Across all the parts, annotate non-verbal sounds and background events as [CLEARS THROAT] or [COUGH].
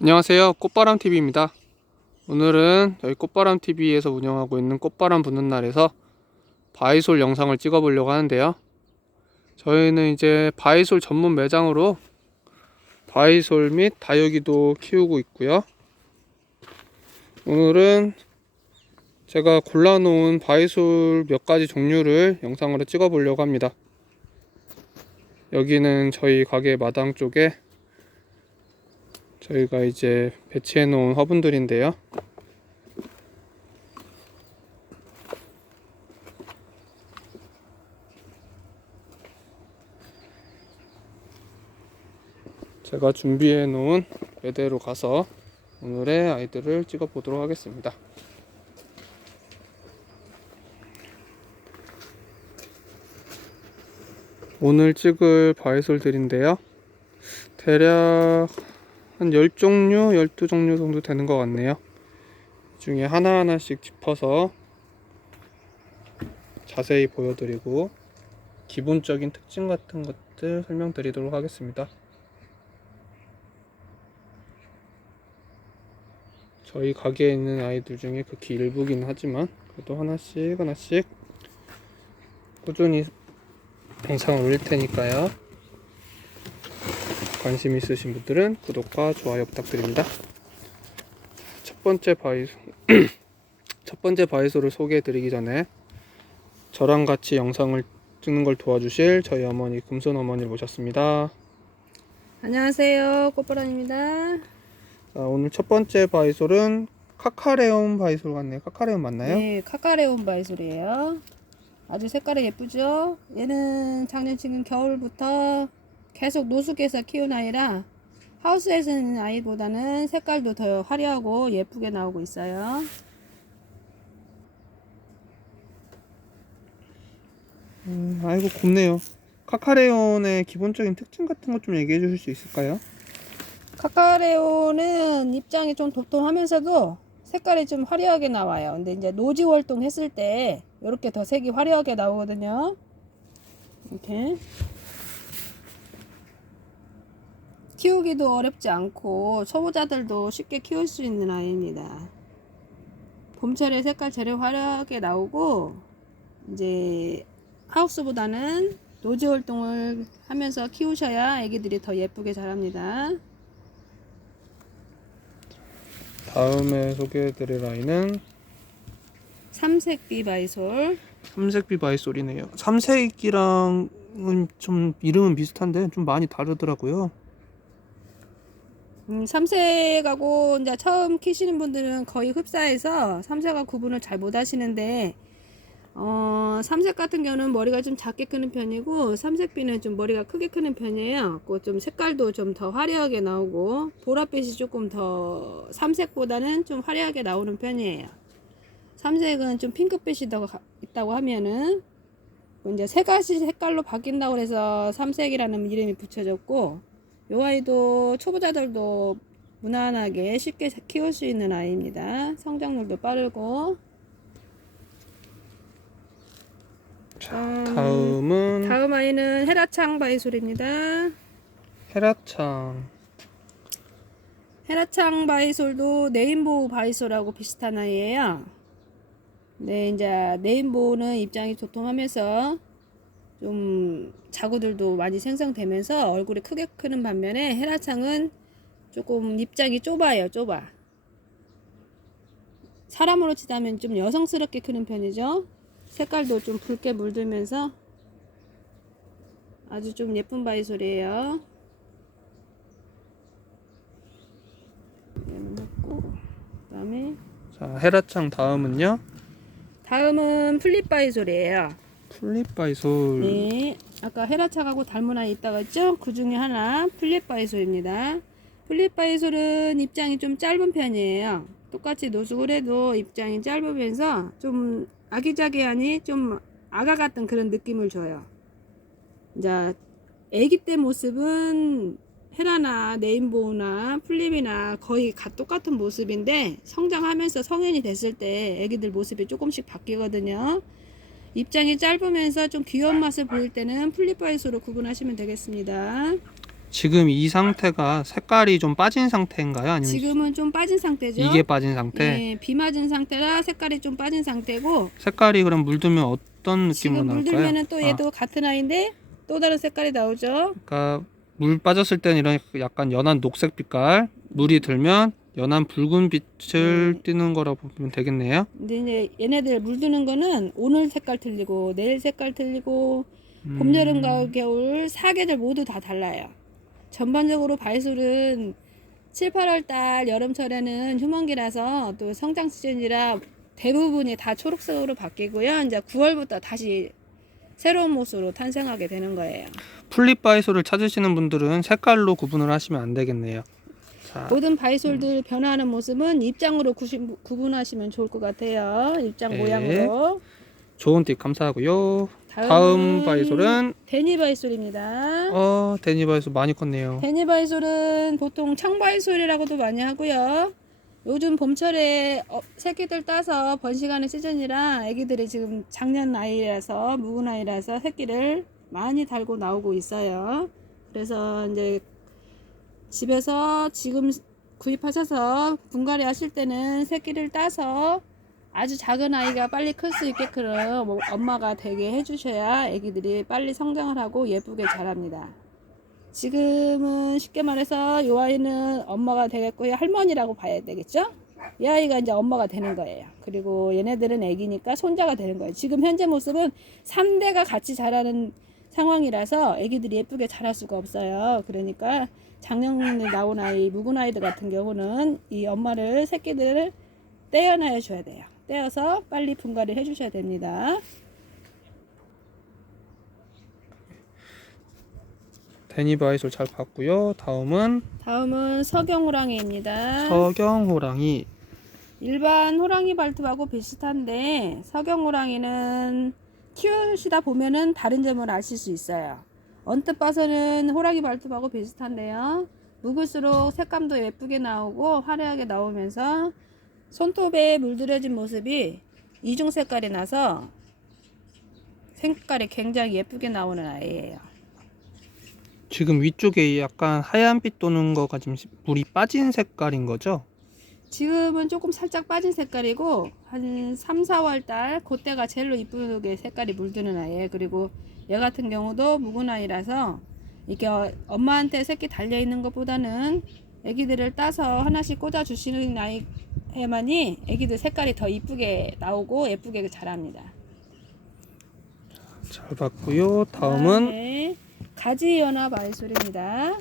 안녕하세요. 꽃바람TV입니다. 오늘은 저희 꽃바람TV에서 운영하고 있는 꽃바람 부는 날에서 바이솔 영상을 찍어 보려고 하는데요. 저희는 이제 바이솔 전문 매장으로 바이솔 및 다육이도 키우고 있고요. 오늘은 제가 골라놓은 바이솔 몇 가지 종류를 영상으로 찍어 보려고 합니다. 여기는 저희 가게 마당 쪽에 저희가 이제 배치해 놓은 화분들인데요. 제가 준비해 놓은 배대로 가서 오늘의 아이들을 찍어 보도록 하겠습니다. 오늘 찍을 바이솔들인데요. 대략 한 10종류, 12종류 정도 되는 것 같네요. 이 중에 하나하나씩 짚어서 자세히 보여드리고 기본적인 특징 같은 것들 설명드리도록 하겠습니다. 저희 가게에 있는 아이들 중에 극히 일부긴 하지만 그래도 하나씩 하나씩 꾸준히 영상을 올릴 테니까요. 관심 있으신 분들은 구독과 좋아요 부탁드립니다. 첫 번째 바이소 [CLEARS THROAT] 첫 번째 바이소를 소개해 드리기 전에 저랑 같이 영상을 찍는 걸 도와주실 저희 어머니 금손 어머니를 모셨습니다. 안녕하세요. 꽃보라입니다. 자, 오늘 첫 번째 바이솔은 카카레온 바이솔 같네요. 카카레온 맞나요? 네, 카카레온 바이솔이에요. 아주 색깔이 예쁘죠? 얘는 작년 지금 겨울부터 계속 노숙해서 키운 아이라 하우스에서 있는 아이보다는 색깔도 더 화려하고 예쁘게 나오고 있어요. 음, 아이고 곱네요. 카카레온의 기본적인 특징 같은 것 좀 얘기해 주실 수 있을까요? 카카레온은 입장이 좀 도톰하면서도 색깔이 좀 화려하게 나와요. 근데 이제 노지 활동 했을 때 이렇게 더 색이 화려하게 나오거든요. 이렇게 키우기도 어렵지 않고 초보자들도 쉽게 키울 수 있는 아이입니다. 봄철에 색깔 제일 화려하게 나오고 이제 하우스보다는 노지 활동을 하면서 키우셔야 애기들이 더 예쁘게 자랍니다. 다음에 소개해 드릴 아이는 삼색 비바이솔 삼색 비 바이솔이네요. 삼색이랑은 좀 이름은 비슷한데 좀 많이 다르더라고요. 음, 삼색하고 이제 처음 키시는 분들은 거의 흡사해서 삼색과 구분을 잘 못 하시는데 어, 삼색 같은 경우는 머리가 좀 작게 크는 편이고 삼색비는 좀 머리가 크게 크는 편이에요. 그좀 색깔도 좀 더 화려하게 나오고 보랏빛이 조금 더 삼색보다는 좀 화려하게 나오는 편이에요. 삼색은 좀 핑크빛이 더 가- 있다고 하면은 이제 세 가지 색깔로 바뀐다고 해서 삼색이라는 이름이 붙여졌고 요 아이도 초보자들도 무난하게 쉽게 키울 수 있는 아이입니다. 성장률도 빠르고 자, 음, 다음은 다음 아이는 헤라창 바이솔입니다. 헤라창. 헤라창 바이솔도 네임보우 바이솔하고 비슷한 아이예요. 네, 이제 네임보우는 입장이 도톰하면서 좀 자구들도 많이 생성되면서 얼굴이 크게 크는 반면에 헤라창은 조금 입장이 좁아요, 좁아. 사람으로 치자면 좀 여성스럽게 크는 편이죠. 색깔도 좀 붉게 물들면서 아주 좀 예쁜 바이솔이에요. 했고 그다음에 자, 헤라창 다음은요. 다음은 플립 바이솔이에요. 플립 바이솔. 네, 아까 헤라창하고 닮은 아이 있다가 했죠? 그 중에 하나 플립 바이솔입니다. 플립 바이솔은 입장이 좀 짧은 편이에요. 똑같이 노숙을 해도 입장이 짧으면서 좀 아기자기하니 좀 아가 같은 그런 느낌을 줘요. 이제 애기 때 모습은 헤라나 네임보우나 플립이나 거의 가 똑같은 모습인데 성장하면서 성인이 됐을 때 애기들 모습이 조금씩 바뀌거든요. 입장이 짧으면서 좀 귀여운 맛을 보일 때는 플립바이스로 구분하시면 되겠습니다. 지금 이 상태가 색깔이 좀 빠진 상태인가요? 아니면 지금은 좀 빠진 상태죠. 이게 빠진 상태? 네, 비 맞은 상태라 색깔이 좀 빠진 상태고 색깔이 그럼 물들면 어떤 느낌으로 지금 나올까요? 물들면은 또 아, 얘도 같은 아이인데 또 다른 색깔이 나오죠. 그러니까 물 빠졌을 때는 이런 약간 연한 녹색 빛깔, 물이 들면 연한 붉은 빛을 네. 띠는 거라고 보면 되겠네요. 근데 이제 얘네들 물드는 거는 오늘 색깔 틀리고 내일 색깔 틀리고 음, 봄, 여름, 가을, 겨울 사계절 모두 다 달라요. 전반적으로 바이솔은 7, 8월 달 여름철에는 휴먼기라서 또 성장 시즌이라 대부분이 다 초록색으로 바뀌고요. 이제 9월부터 다시 새로운 모습으로 탄생하게 되는 거예요. 풀립 바이솔을 찾으시는 분들은 색깔로 구분을 하시면 안 되겠네요. 자, 모든 바이솔들 변화하는 모습은 입장으로 구시- 구분하시면 좋을 것 같아요. 입장 네. 모양으로. 좋은 팁 감사하고요. 다음 바이솔은 데니 바이솔입니다. 어 데니 바이솔 많이 컸네요. 데니 바이솔은 보통 청바이솔이라고도 많이 하고요. 요즘 봄철에 어, 새끼들 따서 번식하는 시즌이라 애기들이 지금 작년 아이라서 묵은 아이라서 새끼를 많이 달고 나오고 있어요. 그래서 이제 집에서 지금 구입하셔서 분갈이 하실 때는 새끼를 따서 아주 작은 아이가 빨리 클 수 있게끔 뭐 엄마가 되게 해주셔야 애기들이 빨리 성장을 하고 예쁘게 자랍니다. 지금은 쉽게 말해서 이 아이는 엄마가 되겠고요. 할머니라고 봐야 되겠죠? 이 아이가 이제 엄마가 되는 거예요. 그리고 얘네들은 애기니까 손자가 되는 거예요. 지금 현재 모습은 3대가 같이 자라는 상황이라서 애기들이 예쁘게 자랄 수가 없어요. 그러니까 작년에 나온 아이, 묵은 아이들 같은 경우는 이 엄마를 새끼들을 떼어놔야 줘야 돼요. 떼어서 빨리 분갈이 해주셔야 됩니다. 데니 바이솔 잘 봤고요. 다음은 다음은 석영호랑이입니다. 서경 호랑이. 일반 호랑이 발톱하고 비슷한데 석영 호랑이는 키우시다 보면은 다른 점을 아실 수 있어요. 언뜻 봐서는 호랑이 발톱하고 비슷한데요. 묵을수록 색감도 예쁘게 나오고 화려하게 나오면서 손톱에 물들여진 모습이 이중 색깔이 나서 색깔이 굉장히 예쁘게 나오는 아이예요. 지금 위쪽에 약간 하얀빛 도는 거가 지금 물이 빠진 색깔인 거죠? 지금은 조금 살짝 빠진 색깔이고 한 3, 4월 달 그때가 제일로 이쁘게 색깔이 물드는 아이예요. 그리고 얘 같은 경우도 묵은 아이라서 이게 어- 엄마한테 새끼 달려 있는 것보다는 애기들을 따서 하나씩 꽂아 주시는 아이에만이 애기들 색깔이 더 이쁘게 나오고 예쁘게 자랍니다. 잘 봤고요. 다음은 네, 가지연화 바이솔입니다.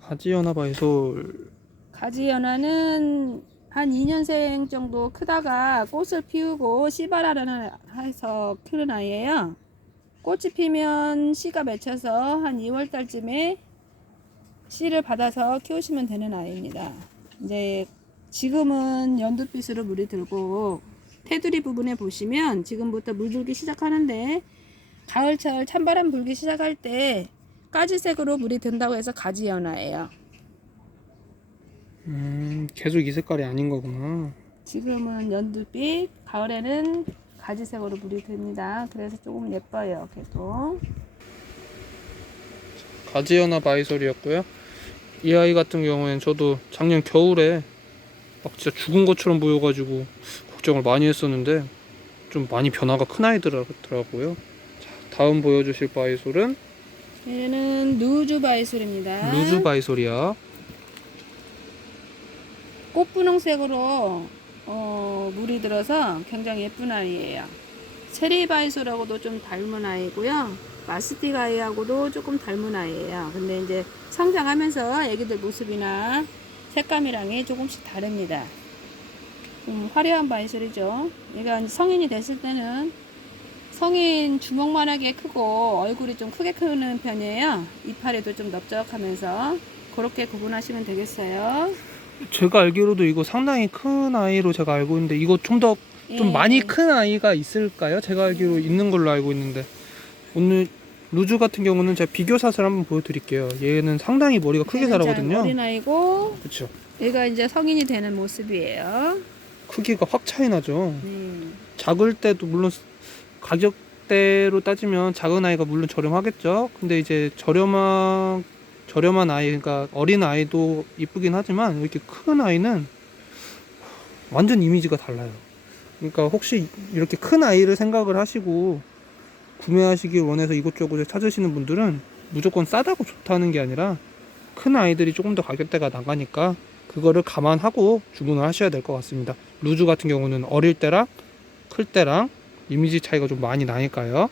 가지연화 바이솔. 가지 연화는 한 2년생 정도 크다가 꽃을 피우고 씨바라를 해서 크는 아이예요. 꽃이 피면 씨가 맺혀서 한 2월 달쯤에 씨를 받아서 키우시면 되는 아이입니다. 이제 지금은 연두빛으로 물이 들고 테두리 부분에 보시면 지금부터 물들기 시작하는데 가을철 찬바람 불기 시작할 때 까지색으로 물이 든다고 해서 가지 연화예요. 음, 계속 이 색깔이 아닌 거구나. 지금은 연두빛, 가을에는 가지색으로 물이 듭니다. 그래서 조금 예뻐요, 계속. 가지연화 바이솔이었고요. 이 아이 같은 경우에는 저도 작년 겨울에 막 진짜 죽은 것처럼 보여가지고 걱정을 많이 했었는데 좀 많이 변화가 큰 아이더라고요. 자, 다음 보여주실 바이솔은 얘는 누주 바이솔입니다. 루즈 바이솔이야. 꽃분홍색으로 어, 물이 들어서 굉장히 예쁜 아이예요. 체리 바이솔하고도 좀 닮은 아이고요. 마스틱 아이하고도 조금 닮은 아이예요. 근데 이제 성장하면서 애기들 모습이나 색감이랑이 조금씩 다릅니다. 좀 화려한 바이솔이죠. 얘가 성인이 됐을 때는 성인 주먹만하게 크고 얼굴이 좀 크게 크는 편이에요. 이파리도 좀 넓적하면서 그렇게 구분하시면 되겠어요. 제가 알기로도 이거 상당히 큰 아이로 제가 알고 있는데 이거 좀 더 좀 예. 많이 큰 아이가 있을까요? 제가 알기로 있는 걸로 알고 있는데 오늘 루즈 같은 경우는 제가 비교샷을 한번 보여드릴게요. 얘는 상당히 머리가 크게 얘는 자라거든요. 어린 아이고 그렇죠. 얘가 이제 성인이 되는 모습이에요. 크기가 확 차이 나죠. 네. 작을 때도 물론 가격대로 따지면 작은 아이가 물론 저렴하겠죠. 근데 이제 저렴한 저렴한 아이, 그러니까 어린 아이도 이쁘긴 하지만 이렇게 큰 아이는 완전 이미지가 달라요. 그러니까 혹시 이렇게 큰 아이를 생각을 하시고 구매하시길 원해서 이곳저곳에 찾으시는 분들은 무조건 싸다고 좋다는 게 아니라 큰 아이들이 조금 더 가격대가 나가니까 그거를 감안하고 주문을 하셔야 될 것 같습니다. 루즈 같은 경우는 어릴 때랑 클 때랑 이미지 차이가 좀 많이 나니까요.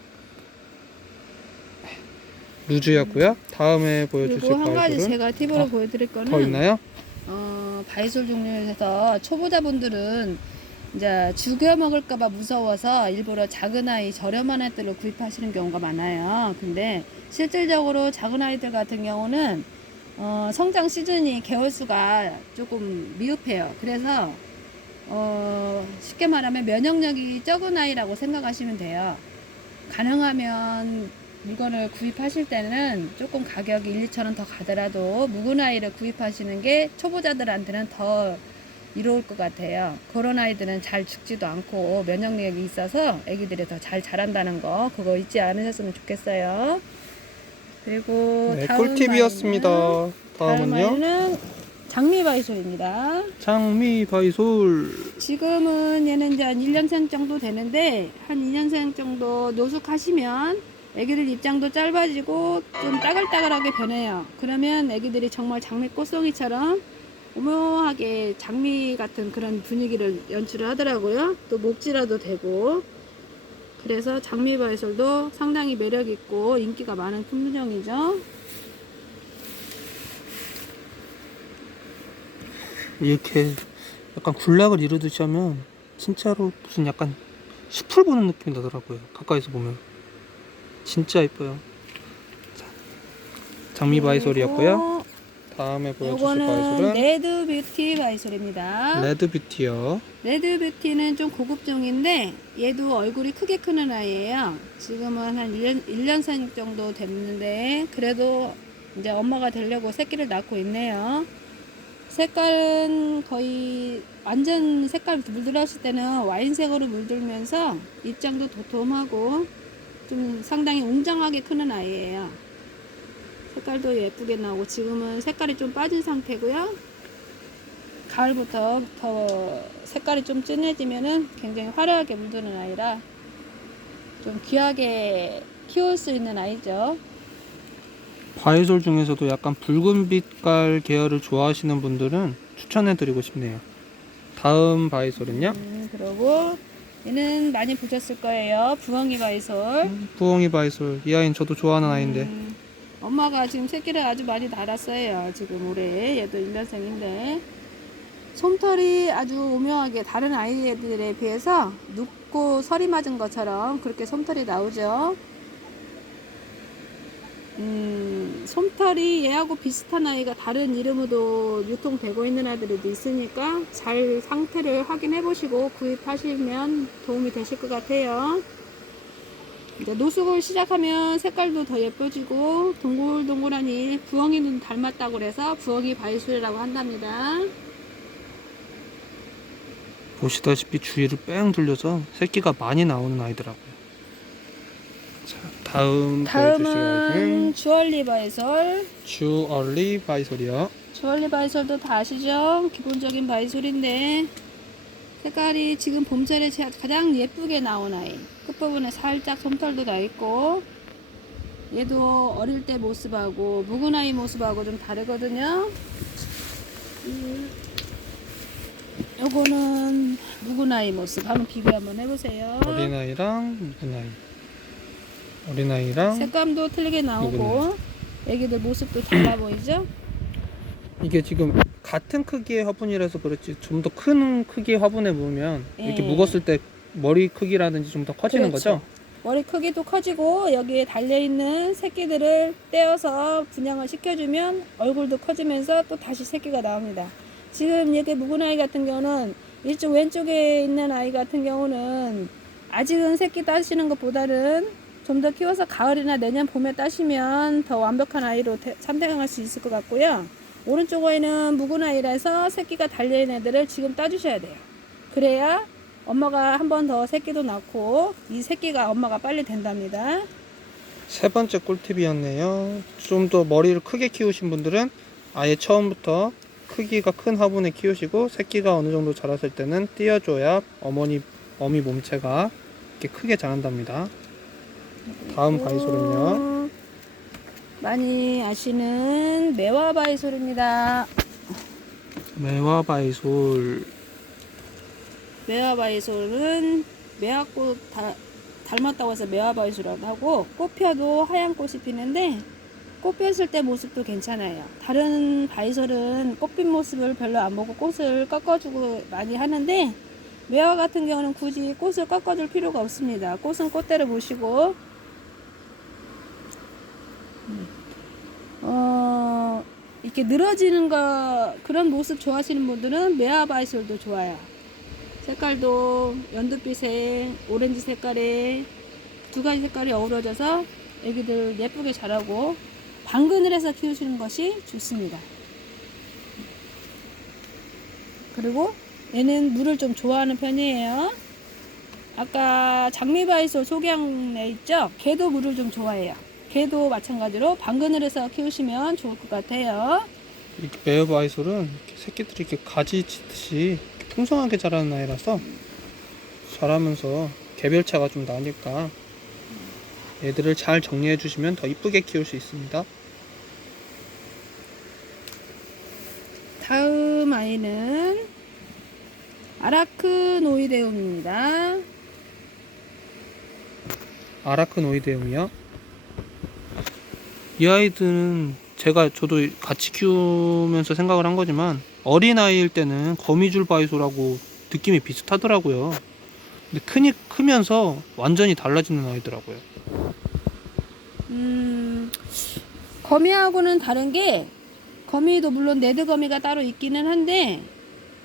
루즈였고요. 다음에 보여주실 그리고 한 가지 바이솔은 제가 팁으로 아, 보여드릴 거는 더 있나요? 어, 바이솔 종류에서 초보자분들은 이제 죽여 먹을까봐 무서워서 일부러 작은 아이 저렴한 애들로 구입하시는 경우가 많아요. 근데 실질적으로 작은 아이들 같은 경우는 어, 성장 시즌이 개월수가 조금 미흡해요. 그래서 어, 쉽게 말하면 면역력이 적은 아이라고 생각하시면 돼요. 가능하면 물건을 구입하실 때는 조금 가격이 1, 2천 원 더 가더라도 묵은 아이를 구입하시는 게 초보자들한테는 더 이로울 것 같아요. 그런 아이들은 잘 죽지도 않고 면역력이 있어서 아기들이 더 잘 자란다는 거 그거 잊지 않으셨으면 좋겠어요. 그리고 네, 다음 꿀팁이었습니다. 아이는- 다음 다음은요? 아이는 장미 바이솔입니다. 장미 바이솔. 지금은 얘는 이제 한 1년생 정도 되는데 한 2년생 정도 노숙하시면 애기들 입장도 짧아지고 좀 따글따글하게 변해요. 그러면 애기들이 정말 장미 꽃송이처럼 오묘하게 장미 같은 그런 분위기를 연출을 하더라고요. 또 목질화도 되고 그래서 장미 바이솔도 상당히 매력 있고 인기가 많은 품종이죠. 이렇게 약간 군락을 이루듯이 하면 진짜로 무슨 약간 숲을 보는 느낌이 나더라고요. 가까이서 보면 진짜 이뻐요. 자, 장미 바이솔이었고요. 다음에 보여주실 요거는 바이솔은 레드 뷰티 바이솔입니다. 레드 뷰티요. 레드 뷰티는 좀 고급종인데 얘도 얼굴이 크게 크는 아이예요. 지금은 한 1년, 1년생 정도 됐는데 그래도 이제 엄마가 되려고 새끼를 낳고 있네요. 색깔은 거의 완전 색깔 물들었을 때는 와인색으로 물들면서 입장도 도톰하고 좀 상당히 웅장하게 크는 아이예요. 색깔도 예쁘게 나오고 지금은 색깔이 좀 빠진 상태고요. 가을부터 더 색깔이 좀 진해지면은 굉장히 화려하게 물드는 아이라 좀 귀하게 키울 수 있는 아이죠. 바이솔 중에서도 약간 붉은 빛깔 계열을 좋아하시는 분들은 추천해드리고 싶네요. 다음 바이솔은요? 음, 그리고 얘는 많이 보셨을 거예요. 부엉이 바이솔. 부엉이 바이솔. 이 아이는 저도 좋아하는 아이인데 음, 엄마가 지금 새끼를 아주 많이 달았어요. 지금 올해 얘도 1년생인데 솜털이 아주 오묘하게 다른 아이들에 비해서 눕고 서리 맞은 것처럼 그렇게 솜털이 나오죠. 음, 솜털이 얘하고 비슷한 아이가 다른 이름으로 유통되고 있는 아이들도 있으니까 잘 상태를 확인해 보시고 구입하시면 도움이 되실 것 같아요. 이제 노숙을 시작하면 색깔도 더 예뻐지고 동글동글하니 부엉이는 닮았다고 그래서 부엉이 바이술이라고 한답니다. 보시다시피 주위를 뺑 둘려서 새끼가 많이 나오는 아이더라고요. 자, 다음 다음은 주얼리 바이솔. 주얼리 바이솔이요. 주얼리 바이솔도 다 아시죠? 기본적인 바이솔인데 색깔이 지금 봄철에 제- 가장 예쁘게 나온 아이. 끝부분에 살짝 솜털도 나 있고 얘도 어릴 때 모습하고 묵은 아이 모습하고 좀 다르거든요. 음, 요거는 묵은 아이 모습 한번 비교 한번 해보세요. 어린아이랑 묵은아이. 어린아이랑 색감도 틀리게 나오고 애기들 모습도 달라 보이죠? 이게 지금 같은 크기의 화분이라서 그렇지 좀 더 큰 크기의 화분에 이렇게 예. 묵었을 때 머리 크기라든지 좀 더 커지는 그렇죠. 거죠? 머리 크기도 커지고 여기에 달려있는 새끼들을 떼어서 분양을 시켜주면 얼굴도 커지면서 또 다시 새끼가 나옵니다. 지금 이게 묵은 아이 같은 경우는 이쪽 왼쪽에 있는 아이 같은 경우는 아직은 새끼 따시는 것보다는 좀 더 키워서 가을이나 내년 봄에 따시면 더 완벽한 아이로 대- 선택할 수 있을 것 같고요. 오른쪽 아이는 묵은 아이라서 새끼가 달려있는 애들을 지금 따주셔야 돼요. 그래야 엄마가 한 번 더 새끼도 낳고 이 새끼가 엄마가 빨리 된답니다. 세 번째 꿀팁이었네요. 좀 더 머리를 크게 키우신 분들은 아예 처음부터 크기가 큰 화분에 키우시고 새끼가 어느 정도 자랐을 때는 띄워줘야 어머니 어미 몸체가 이렇게 크게 자란답니다. 다음 바이솔은요. 음, 많이 아시는 매화 바이솔입니다. 매화 바이솔 매화 바이솔은 매화꽃 다, 닮았다고 해서 매화 바이솔이라고 하고 꽃 펴도 하얀 꽃이 피는데 꽃 폈을 때 모습도 괜찮아요. 다른 바이솔은 꽃핀 모습을 별로 안 보고 꽃을 꺾어주고 많이 하는데 매화 같은 경우는 굳이 꽃을 꺾어줄 필요가 없습니다. 꽃은 꽃대로 보시고 어, 이렇게 늘어지는 거 그런 모습 좋아하시는 분들은 매화 바이솔도 좋아요. 색깔도 연두빛에 오렌지 색깔에 두 가지 색깔이 어우러져서 애기들 예쁘게 자라고 방근을 해서 키우시는 것이 좋습니다. 그리고 얘는 물을 좀 좋아하는 편이에요. 아까 장미바이솔 애 있죠? 걔도 물을 좀 좋아해요. 걔도 마찬가지로 방근을 해서 키우시면 좋을 것 같아요. 이렇게 매화 바이솔은 이렇게 새끼들이 이렇게 가지 이렇게 풍성하게 자라는 아이라서 자라면서 개별차가 좀 나니까 얘들을 잘 정리해 주시면 더 이쁘게 키울 수 있습니다. 다음 아이는 아라크노이데움입니다. 아라크노이데움이요. 이 아이들은 제가 저도 같이 키우면서 생각을 한 거지만 어린 아이일 때는 거미줄 바이소라고 느낌이 비슷하더라고요. 근데 크니 크면서 완전히 달라지는 아이더라고요. 음, 거미하고는 다른 게 거미도 물론 레드 거미가 따로 있기는 한데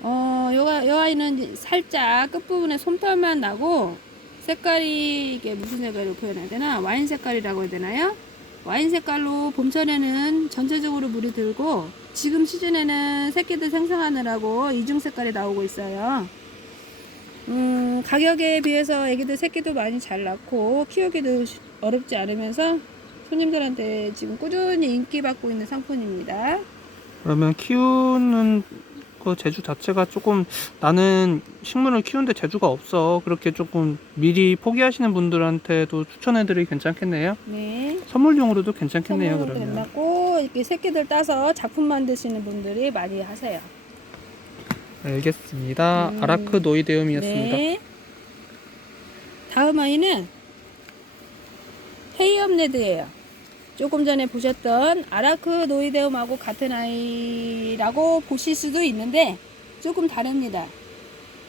어, 요, 요 아이는 살짝 끝부분에 솜털만 나고 색깔이 이게 무슨 색깔로 표현해야 되나 와인 색깔이라고 해야 되나요? 와인 색깔로 봄철에는 전체적으로 물이 들고 지금 시즌에는 새끼들 생성하느라고 이중 색깔이 나오고 있어요. 음, 가격에 비해서 애기들 새끼도 많이 잘 낳고 키우기도 쉬- 어렵지 않으면서 손님들한테 지금 꾸준히 인기받고 있는 상품입니다. 그러면 키우는 거 재주 자체가 조금 나는 식물을 키우는데 재주가 없어 그렇게 조금 미리 포기하시는 분들한테도 추천해드리기 괜찮겠네요. 네. 선물용으로도 괜찮겠네요. 선물도 그러면. 괜찮고 이렇게 새끼들 따서 작품 만드시는 분들이 많이 하세요. 알겠습니다. 음. 아라크노이데움이었습니다. 네. 다음 아이는 헤이엄레드예요. 조금 전에 보셨던 아라크 노이데움하고 같은 아이라고 보실 수도 있는데 조금 다릅니다.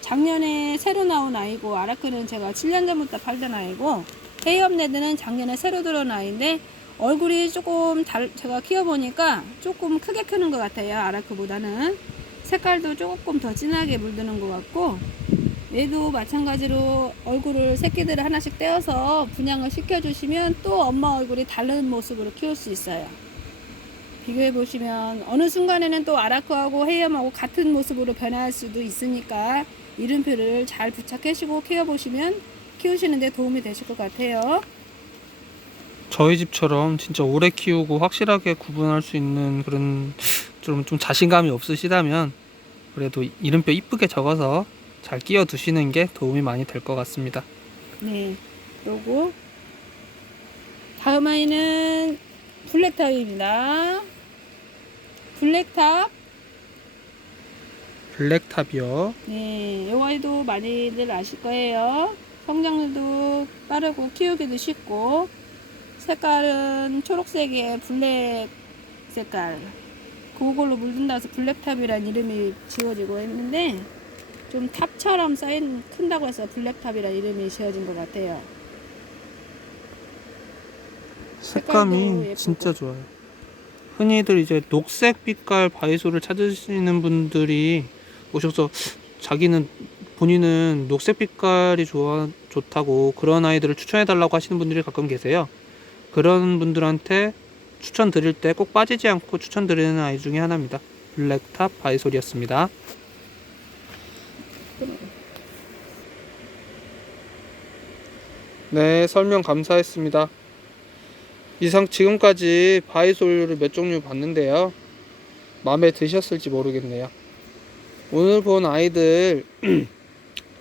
작년에 새로 나온 아이고 아라크는 제가 7년 전부터 팔던 아이고 헤이엄레드는 작년에 새로 들어온 아이인데 얼굴이 조금 달, 제가 키워보니까 조금 크게 크는 것 같아요 아라크보다는 색깔도 조금 더 진하게 물드는 것 같고 얘도 마찬가지로 얼굴을 새끼들을 하나씩 떼어서 분양을 시켜주시면 또 엄마 얼굴이 다른 모습으로 키울 수 있어요. 비교해 보시면 어느 순간에는 또 아라크하고 헤이엄하고 같은 모습으로 변할 수도 있으니까 이름표를 잘 부착하시고 키워 보시면 키우시는데 도움이 되실 것 같아요. 저희 집처럼 진짜 오래 키우고 확실하게 구분할 수 있는 그런 좀, 좀 자신감이 없으시다면 그래도 이름표 이쁘게 적어서 잘 끼워 두시는 게 도움이 많이 될 것 같습니다. 네. 그리고 다음 아이는 블랙탑입니다. 블랙탑. 블랙탑이요. 네, 이 아이도 많이들 아실 거예요. 성장도 빠르고 키우기도 쉽고 색깔은 초록색에 블랙 색깔 그걸로 물든다 해서 블랙탑이란 이름이 지어지고 했는데 좀 탑처럼 쌓인 큰다고 해서 블랙탑이란 이름이 지어진 것 같아요. 색감이. 진짜 좋아요. 흔히들 이제 녹색 빛깔 바이소를 찾으시는 분들이 오셔서 자기는 본인은 녹색 빛깔이 좋아 좋다고 그런 아이들을 추천해 달라고 하시는 분들이 가끔 계세요. 그런 분들한테 추천 드릴 때 꼭 빠지지 않고 추천 드리는 아이 중에 하나입니다. 블랙탑 바이솔이었습니다. 네, 설명 감사했습니다. 이상 지금까지 바이솔을 몇 종류 봤는데요. 마음에 드셨을지 모르겠네요. 오늘 본 아이들, [CLEARS THROAT]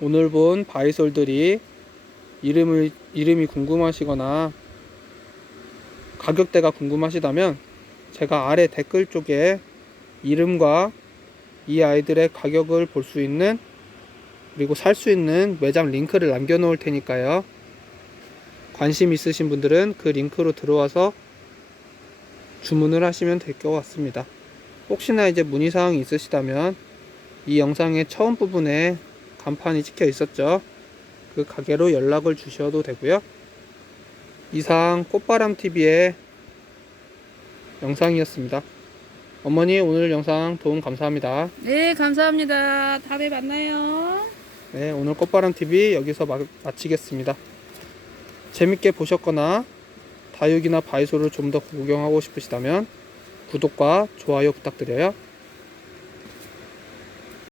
오늘 본 바이솔들이 이름을, 이름이 궁금하시거나 가격대가 궁금하시다면 제가 아래 댓글 쪽에 이름과 이 아이들의 가격을 볼 수 있는 그리고 살 수 있는 매장 링크를 남겨 놓을 테니까요. 관심 있으신 분들은 그 링크로 들어와서 주문을 하시면 될 것 같습니다. 혹시나 이제 문의사항이 있으시다면 이 영상의 처음 부분에 간판이 찍혀 있었죠. 그 가게로 연락을 주셔도 되고요. 이상 꽃바람TV의 영상이었습니다. 어머니 오늘 영상 도움 감사합니다. 네, 감사합니다. 다음에 만나요. 네, 오늘 꽃바람TV 여기서 마, 마치겠습니다. 재밌게 보셨거나 다육이나 바이소를 좀 더 구경하고 싶으시다면 구독과 좋아요 부탁드려요.